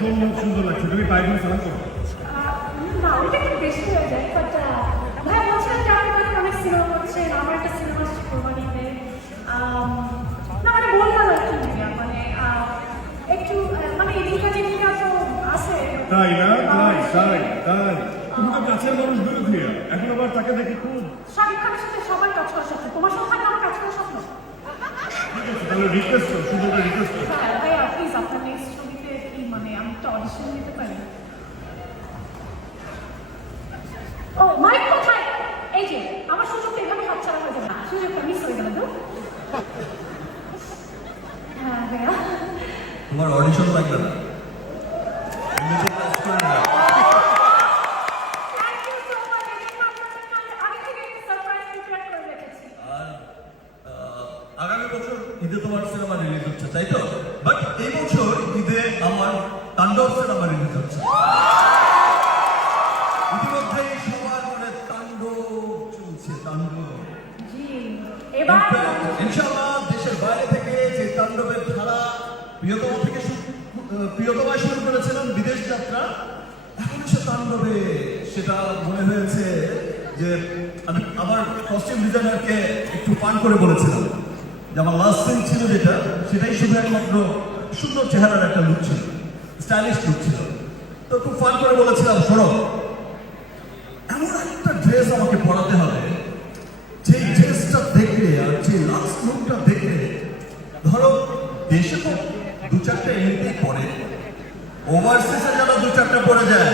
অসম্ভব সুন্দর লাগছে। তুমি পাইবেন সালাম করো। না ওইটা একটু বেশি হয়ে যায় বাট ভাই বলছিলাম যে আপনি তো অনেক সিনেমা করছেন আমার একটা সিনেমা কোরবানিতে না মানে বললাম আর কি মানে একটু মানে এদিকটা যেদিকটা তো আছে তাই না? তাই তাই তাই তুমি তো কাছের মানুষ দূরে ধুয়ে এখন আবার তাকে দেখে খুব শাকিব খানের সাথে সবার কাজ করার স্বপ্ন তোমার সাথে থাকলে আমার কাজ করার স্বপ্ন ঠিক আছে তাহলে রিকোয়েস্ট করো, শুধু একটা রিকোয়েস্ট করো। হ্যাঁ ভাইয়া প্লিজ আপনার নেক্সট ছবিতে কি মানে আমি একটা অডিশন দিতে পারি ও মাইক কোথায় এই যে আমার সুযোগটা এভাবে হাতছাড়া হয়ে যাবে না সুযোগটা মিস হয়ে গেল তো হ্যাঁ ভাইয়া তোমার অডিশন লাগবে না থ্যাংক ইউ সো মাচ আমি থেকে সারপ্রাইজ প্রিপেয়ার করে রেখেছি আর আগামী বছর ঈদে তোমার সিনেমা রিলিজ হচ্ছে তাই তো বাট এই বছর ঈদে আমার তাণ্ডব সিনেমা রিলিজ হচ্ছে ইতিমধ্যে সবার মনে তাণ্ডব চলছে তাণ্ডব জি এবার ইনশাআল্লাহ দেশের বাইরে থেকে যে তাণ্ডবের ধারা প্রিয়তমা শুরু করেছিলেন বিদেশ যাত্রা এখন সে তাণ্ডবে সেটা মনে হয়েছে যে আমি আমার কস্টিউম ডিজাইনারকে একটু পান করে বলেছিলাম যে আমার লাস্ট সিন ছিল যেটা সেটাই শুধু একমাত্র সুন্দর চেহারার একটা লুক ছিল স্টাইলিশ লুক ছিল তো একটু ফান করে বলেছিলাম শোনো এমন একটা ড্রেস আমাকে পরাতে হবে যে ড্রেসটা দেখলে আর যে লাস্ট লুকটা দেখলে ধরো দেশে তো দু চারটা এমনিতেই পরে ওভারসিজে যেন দু চারটা পরে যায়